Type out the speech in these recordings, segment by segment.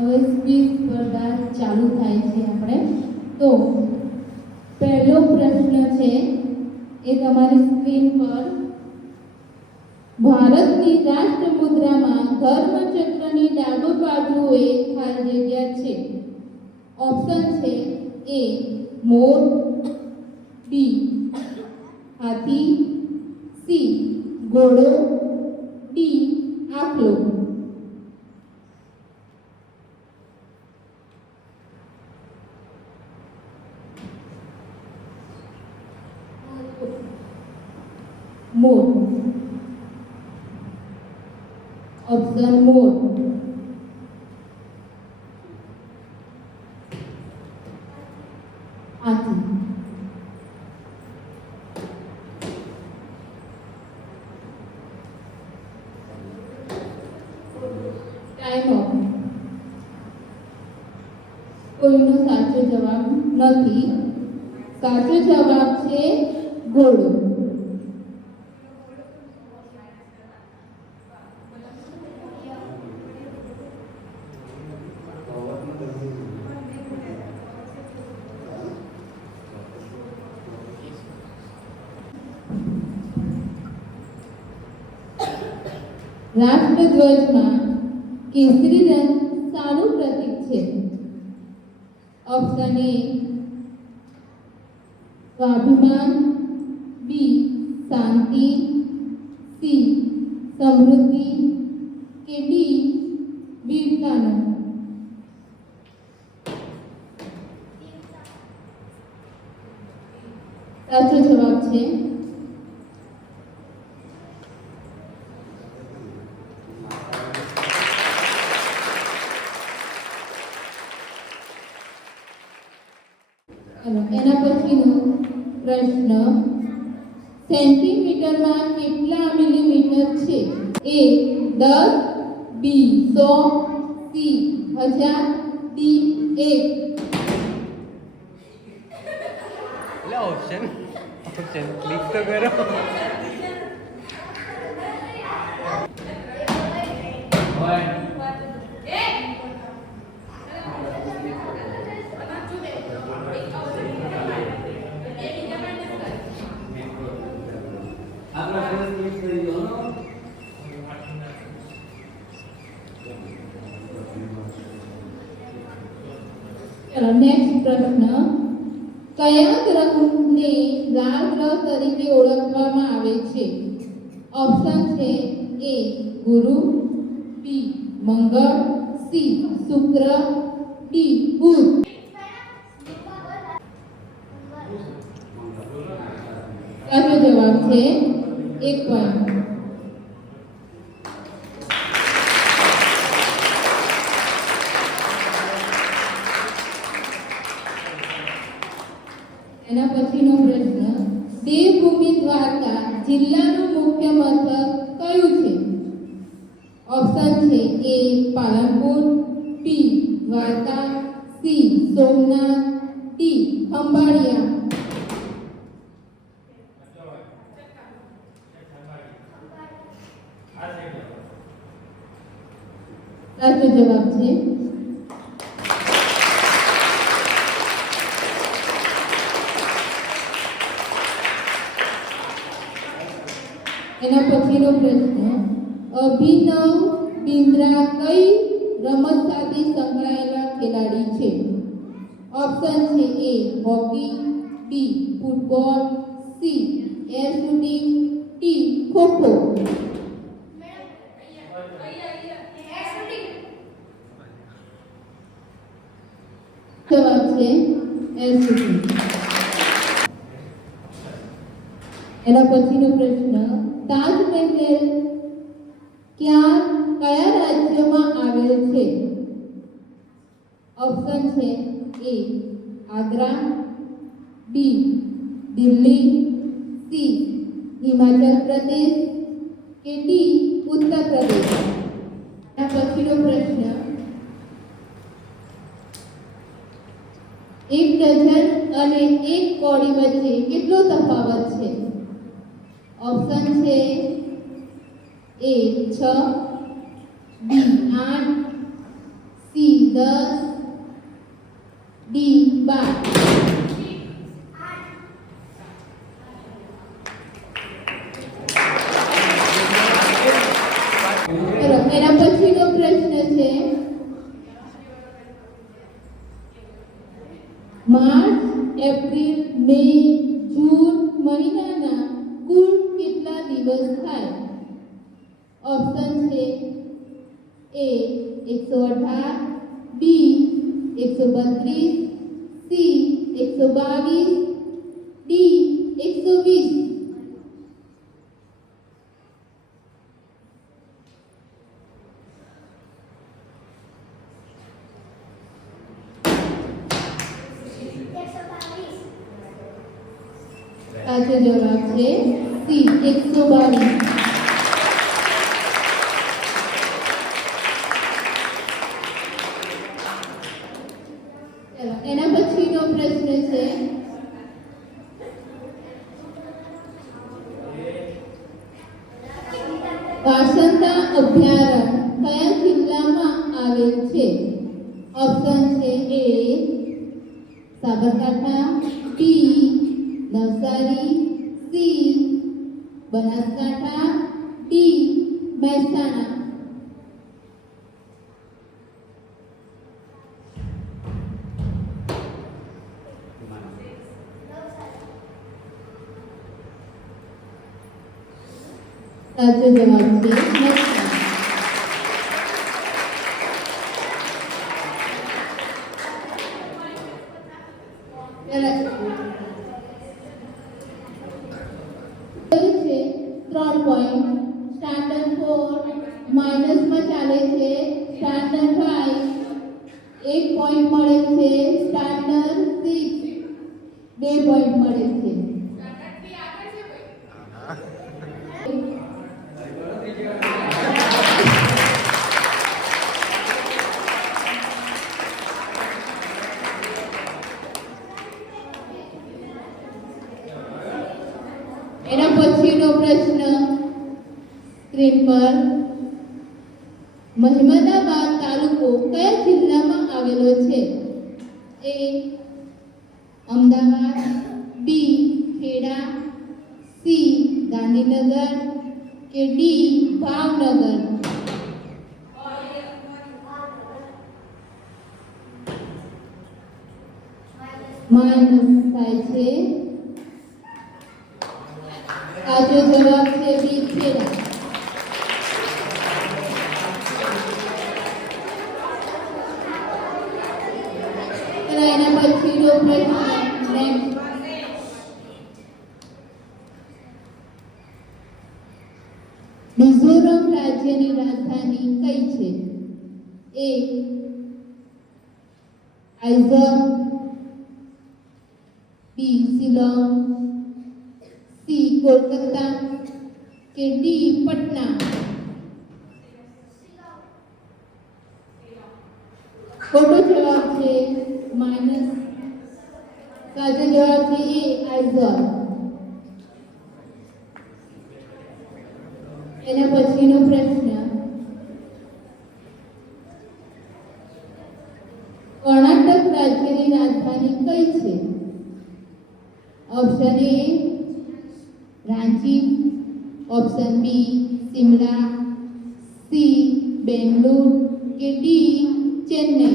હવે સ્પીચ સ્પર્ધા ચાલુ થાય છે આપણે. તો પહેલો પ્રશ્ન છે એ તમારી સ્ક્રીન પર. ભારતની રાષ્ટ્ર મુદ્રામાં ધર્મચક્રની ડાબી બાજુએ ખાલી જગ્યા છે. ઓપ્શન છે એ મોર, બી હાથી, સી ઘોડો, ડી આખલો. મોર. ઓપ્શન મોર. હાથી. Time off. કોઈનો સાચો જવાબ નથી. સાચો જવાબ છે ઘોડો. રાષ્ટ્રધ્વજમાં કેસરી રંગ શાનું પ્રતીક છે? ઓપ્શન એ સ્વાભિમાન, બી શાંતિ, સી સમૃદ્ધિ કે ડી વીરતાનો. સાચો જવાબ છે એના પછીનો પ્રશ્ન સેન્ટીમીટરમાં કેટલા મિલીમીટર છે? એ 10, બી 100, સી 1000, ડી 1. ऑप्शन क्लिक तो करो. નેક્સ્ટ પ્રશ્ન કયા ગ્રહને લાલ ગ્રહ તરીકે ઓળખવામાં આવે છે? ઓપ્શન છે એ ગુરુ, બી મંગળ, સી શુક્ર, ડી બુધ. સાચો જવાબ છે 1 પોઈન્ટ. એના પછીનો પ્રશ્ન દેવભૂમિ દ્વારકા જિલ્લાનું મુખ્ય મથક કયું છે? ઓપ્શન છે એ પાલનપુર, બી દ્વારકા, સી સોમનાથ, ડી ખંભાળિયા. સાચો જવાબ છે એના પછીનો પ્રશ્ન અભિનવ બિંદ્રા કઈ રમત સાથે સંકળાયેલા ખેલાડી છે? ઓપ્શન છે A hockey, B football, C air shooting, D kho kho. જવાબ છે એર શૂટિંગ. એના પછીનો પ્રશ્ન તાજમહેલ કયા રાજ્યમાં આવેલ છે? ઓપ્શન છે એ આગ્રા, બી દિલ્હી, સી હિમાચલ પ્રદેશ કે ડી ઉત્તર પ્રદેશ. આ પછીનો પ્રશ્ન 1 ડઝન અને 1 કોડી વચ્ચે કેટલો તફાવત છે? ઓપ્શન છે એ 6, બી 8, સી 10, ડી 12. ચલો એના પછીનો પ્રશ્ન છે માર્ચ, એપ્રિલ, મે, જૂન મહિનાના કુલ કેટલા દિવસ થાય? ઓપ્શન છે એ 118, બી 132, સી 122, ડી 120. સાચો જવાબ છે સી 122. ચલો એના પછીનો પ્રશ્ન છે વાસંદા અભયારણ્ય કયા જિલ્લામાં આવેલ છે? ઓપ્શન છે એ સાબરકાંઠા, બી નવસારી, સી બનાસકાંઠા, ડી મહેસાણા. સાચો જવાબ છે મહેસાણા. છે 3 પોઈન્ટ. સ્ટાન્ડર્ડ 4 માઇનસમાં ચાલે છે. સ્ટાન્ડર્ડ 5 1 પોઈન્ટ મળે છે. સ્ટાન્ડર્ડ 6 2 પોઈન્ટ મળે છે. એના પછીનો પ્રશ્ન સ્ક્રીન પર મહેમદાબાદ તાલુકો કયા જિલ્લામાં આવેલો છે? એ અમદાવાદ, બી ખેડા, સી ગાંધીનગર કે ડી ભાવનગર. માઇનસ થાય છે. સાચો જવાબ છે બી ખેડા. એના પછીનો પ્રશ્ન નેક્સ્ટ. મિઝોરમ રાજ્યની રાજધાની કઈ છે? એ આઇઝોલ, બી શિલોંગ, સી કોલકાતા કે ડી પટના. ખોટો જવાબ છે માઇનસ. સાચો જવાબ છે એ આઇઝોલ. એના પછીનો પ્રશ્ન કર્ણાટક રાજ્યની રાજધાની કઈ છે? Option A Ranchi, option B Shimla, C Bengaluru કે ડી ચેન્નઈ.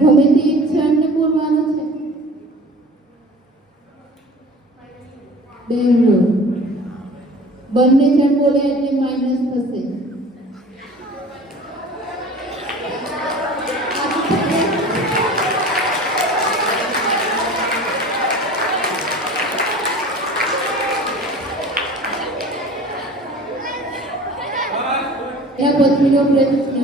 ગમે તે એક જણને બોલવાનું છે. બેંગલુરુ. બંને જણ બોલે એટલે માઇનસ થશે. એના પછીનો પ્રશ્ન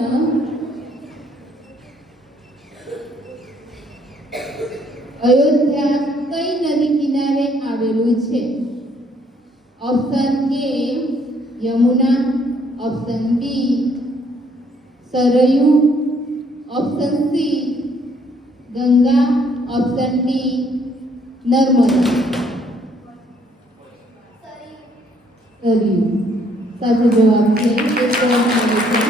અયોધ્યા કઈ નદી કિનારે આવેલું છે? Option A Yamuna, option B Saryu, option C Ganga, option D Narmada. કર્યું. સાચો જવાબ છે 1 પોઈન્ટ મળે છે.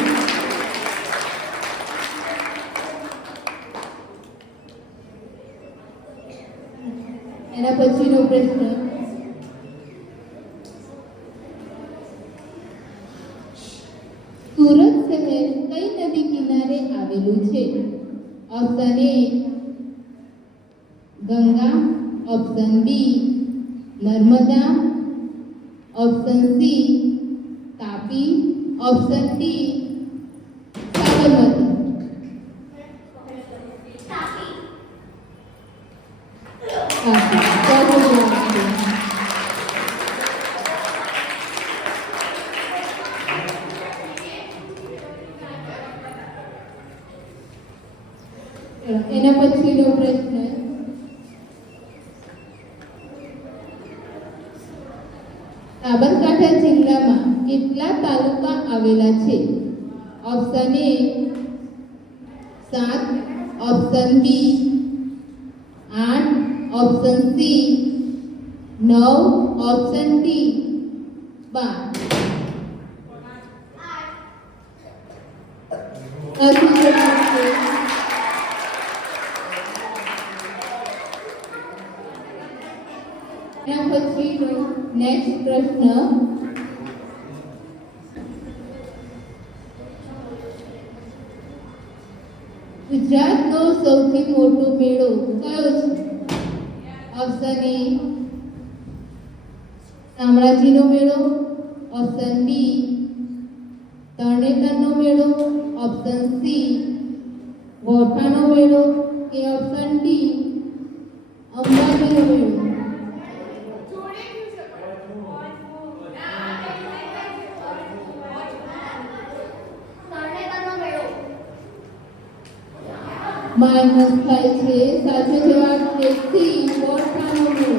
એના પછીનો પ્રશ્ન, સુરત શહેર કઈ નદી કિનારે આવેલું છે? Option A Ganga, option B Narmada, option C Tapi, option D Sabarmati. Tapi. સાચો જવાબ છે. એના પછીનો પ્રશ્ન, સાબરકાંઠા જિલ્લામાં કેટલા તાલુકા આવેલા છે? Option A 7, option B 8, option C 9, option D 12. સાચો જવાબ છે. એના પછીનો નેક્સ્ટ પ્રશ્ન, ગુજરાતનો સૌથી મોટો મેળો કયો છે? ઓપ્શન એ શામળાજીનો મેળો, ઓપ્શન બી તરણેતરનો મેળો, ઓપ્શન સી વોઠાનો મેળો કે ઓપ્શન ડી અંબાજીનો મેળો. માઇનસ થાય છે. સાચો જવાબ છે સી વોઠાનો મેળો.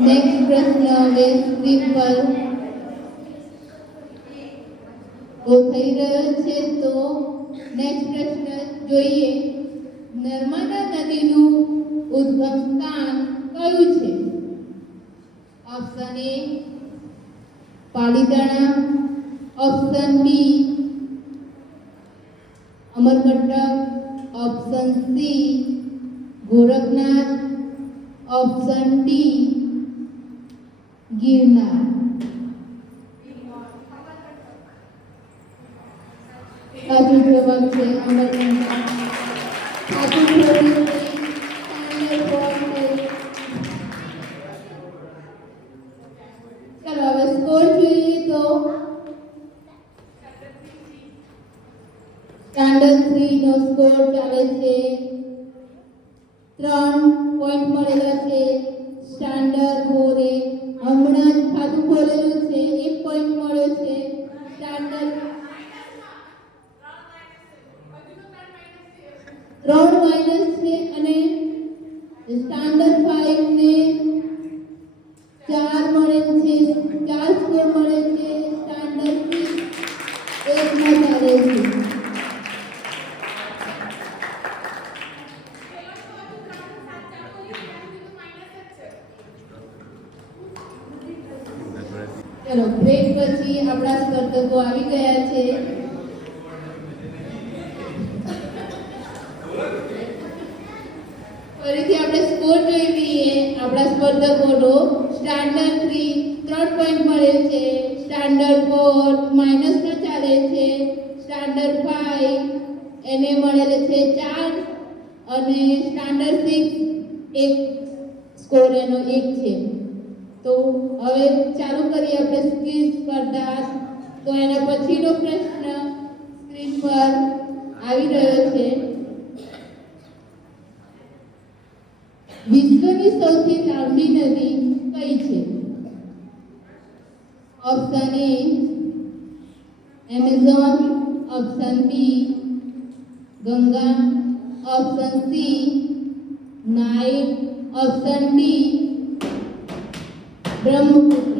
નેક્સ્ટ પ્રશ્ન હવે સ્ક્રીન પર થઈ રહ્યો છે. તો નેક્સ્ટ પ્રશ્ન જોઈએ, નર્મદા નદીનું ઉદ્ગમ સ્થાન કયું છે? Option A Palitana, option B Amarkantak, option C Gorakhnath, option D Girnar. સાચો જવાબ છે અમરકંટક. સાચું જવાબ છે સ્ટાન્ડર્ડ ફોર્મ. ચાલો હવે સ્કોર જોઈએ તો સ્ટાન્ડર્ડ 3 નો સ્કોર ચાલે છે 3 પોઈન્ટ મળેલા છે. સ્ટાન્ડર્ડ 4 એ હમણાં જ ખાતું ખોલેલું છે 1 પોઈન્ટ મળ્યો છે. સ્ટાન્ડર્ડ 3 માઇનસ છે અને સ્ટાન્ડર્ડ 5 ને 4 મળે છે, 4 સ્કોર મળે છે. સ્ટાન્ડર્ડ 6 1 માં ચાલે છે. ચલો બ્રેક પછી આપણા સ્પર્ધકો આવી ગયા છે. ફરીથી આપણે સ્કોર જોઈ લઈએ. આપણા સ્પર્ધકોનો સ્ટાન્ડર્ડ 3 પોઈન્ટ મળે છે. સ્ટાન્ડર્ડ 4 માઇનસમાં ચાલે છે. સ્ટાન્ડર્ડ 5 એને મળેલ છે 4 અને સ્ટાન્ડર્ડ 6 એક સ્કોર એનો 1 છે. તો હવે ચાલુ કરીએ આપણે સ્કિલ સ્પર્ધા. તો એના પછીનો પ્રશ્ન સ્ક્રીન પર આવી રહ્યો છે. વિશ્વની સૌથી લાંબી નદી કઈ છે? Option A Amazon, option B Ganga, option C Nile, option D Brahmaputra.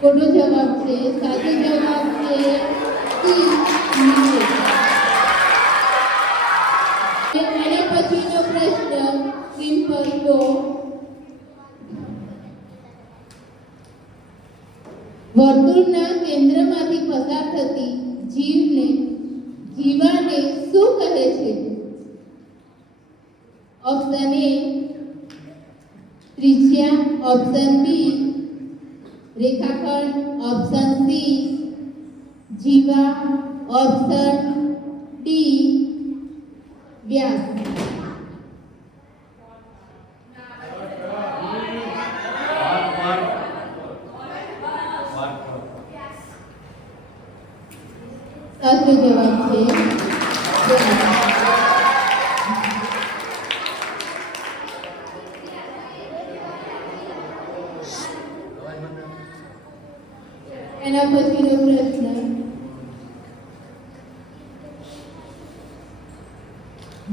ખોટો જવાબ છે. સાચો જવાબ છે સી નાઇલ. એના પછીનો પ્રશ્ન સિમ્પલ તો વર્તુળના કેન્દ્રમાંથી પસાર થતી જીવાને શું કહે છે? ઓપ્શન એ ત્રિજ્યા, ઓપ્શન બી રેખાખંડ, ઓપ્શન સી જીવા, ઓપ્શન ડી વ્યાસ. સાચો જવાબ છે એના પછીનો પ્રશ્ન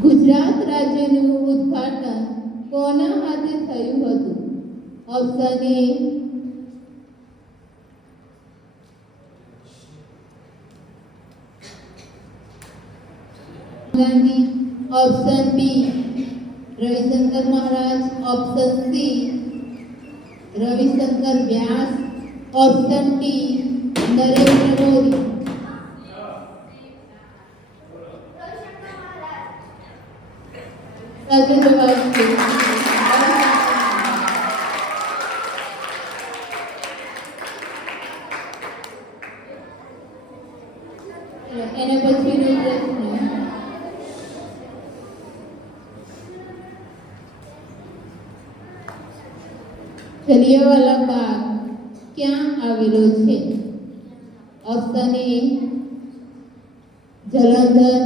ગુજરાત રાજ્યનું ઉદ્ઘાટન કોના હાથે થયું હતું? Option A Gandhi, option B Ravishankar Maharaj, option C Ravishankar Vyas, option D Narendra Modi. સાચો જવાબ છે એના પછીનો પ્રશ્ન જલિયાવાલા બાગ ક્યાં આવેલો છે? Option A Jalandhar,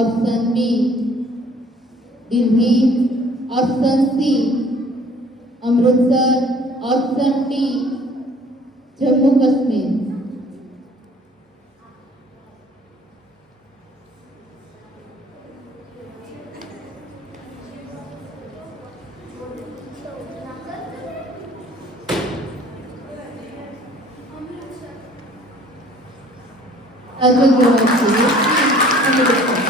option B Delhi, option C Amritsar, option D Jammu Kashmir. સાચો જવાબ છે અમૃતસર.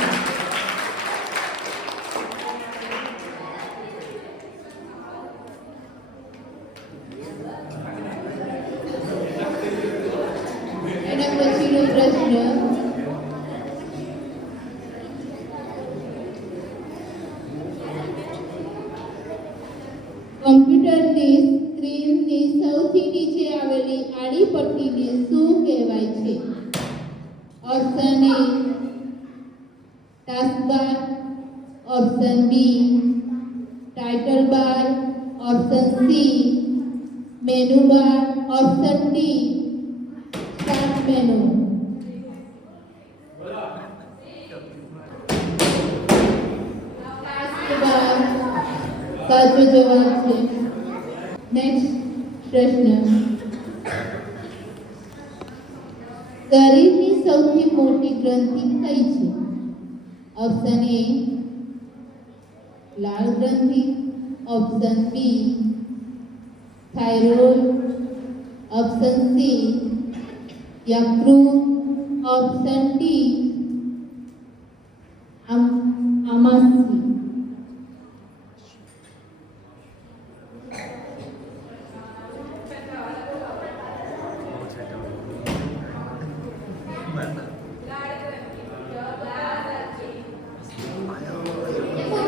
એના પછીનો પ્રશ્ન કમ્પ્યુટરની સ્ક્રીનની સૌથી નીચે આવેલી આડી પટ્ટીને શું કહેવાય છે? Option A taskbar, option B title bar, option C menu bar, option D start menu. Taskbar સાચો જવાબ છે. નેક્સ્ટ પ્રશ્ન શરીરની સૌથી મોટી ગ્રંથિ કઈ છે? ઓપ્શન એ લાળ ગ્રંથિ, option B thyroid, option C યકૃત, ઓપ્શન ડી આમાશય.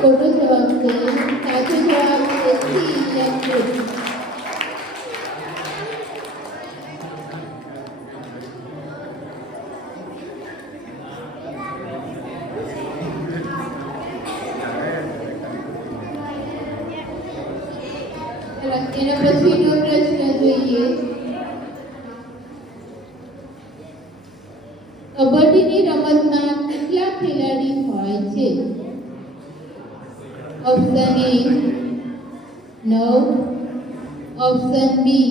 ખોટો જવાબ છે. સાચો જવાબ છે સી યકૃત. એના પછીનો પ્રશ્ન જોઈએ. કબડ્ડીની રમતમાં કેટલા ખેલાડી હોય છે? Option A 9, option B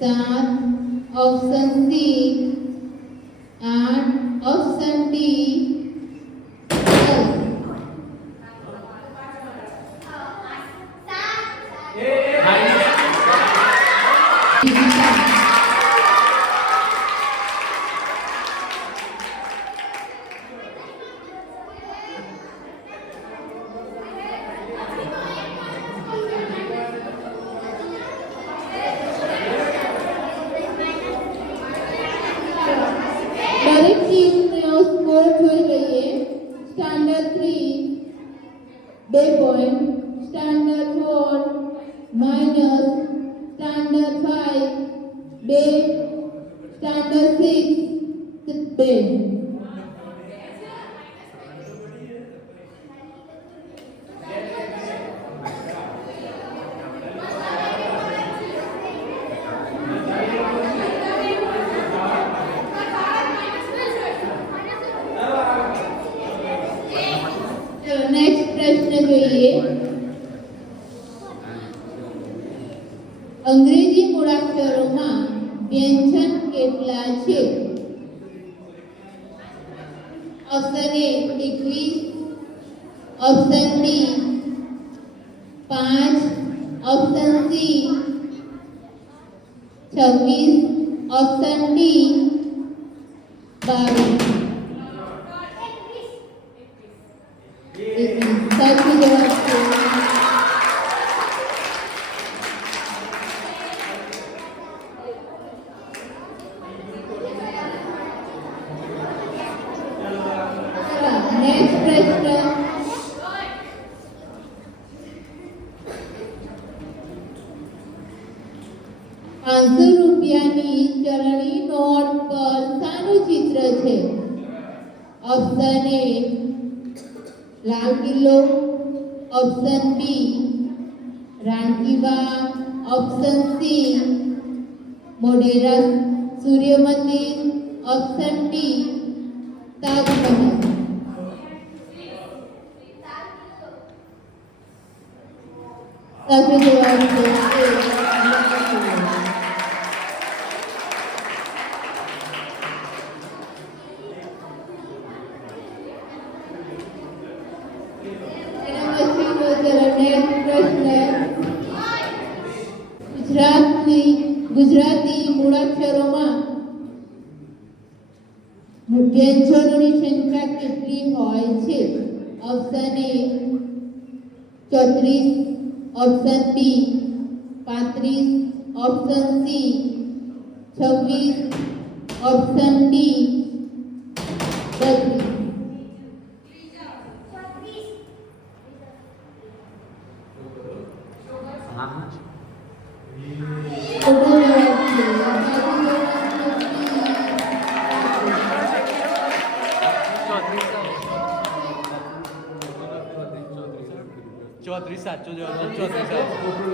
7, option C 8, option D 10. દરેક ટીમનો સ્કોર જોઈ લઈએ. Standard 3 2 point, standard 4 minus, standard 5 2, standard 6 2. ચલો નેક્સ્ટ પ્રશ્ન જોઈએ. અંગ્રેજી મૂળાક્ષરોમાં વ્યંજન કેટલા છે? Option A 21, option B 5, option C 26, option D 22. સાચું જવાબ છે. નેક્સ્ટ પ્રશ્ન. 500 રૂપિયાની ચલણી નોટ પર શાનું ચિત્ર છે? ઓપ્શન એ લાલ કિલ્લો, ઓપ્શન બી રાણકી વાવ, ઓપ્શન સી મોઢેરા સૂર્ય મંદિર, ઓપ્શન ડી તાજમહલ. સાચો જવાબ છે ગુજરાતી મૂળાક્ષરોમાં વ્યંજનોની સંખ્યા કેટલી હોય છે? Option A 34, option B 35, option C 26, option D 32. ચોત્રીસ સાચો જવાબ છે.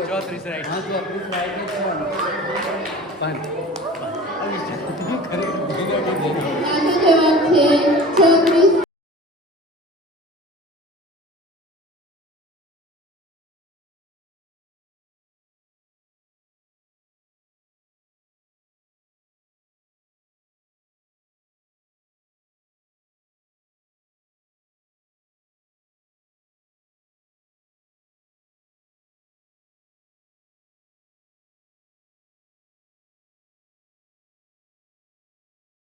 34 રાઈટ. 34 રાઈટ.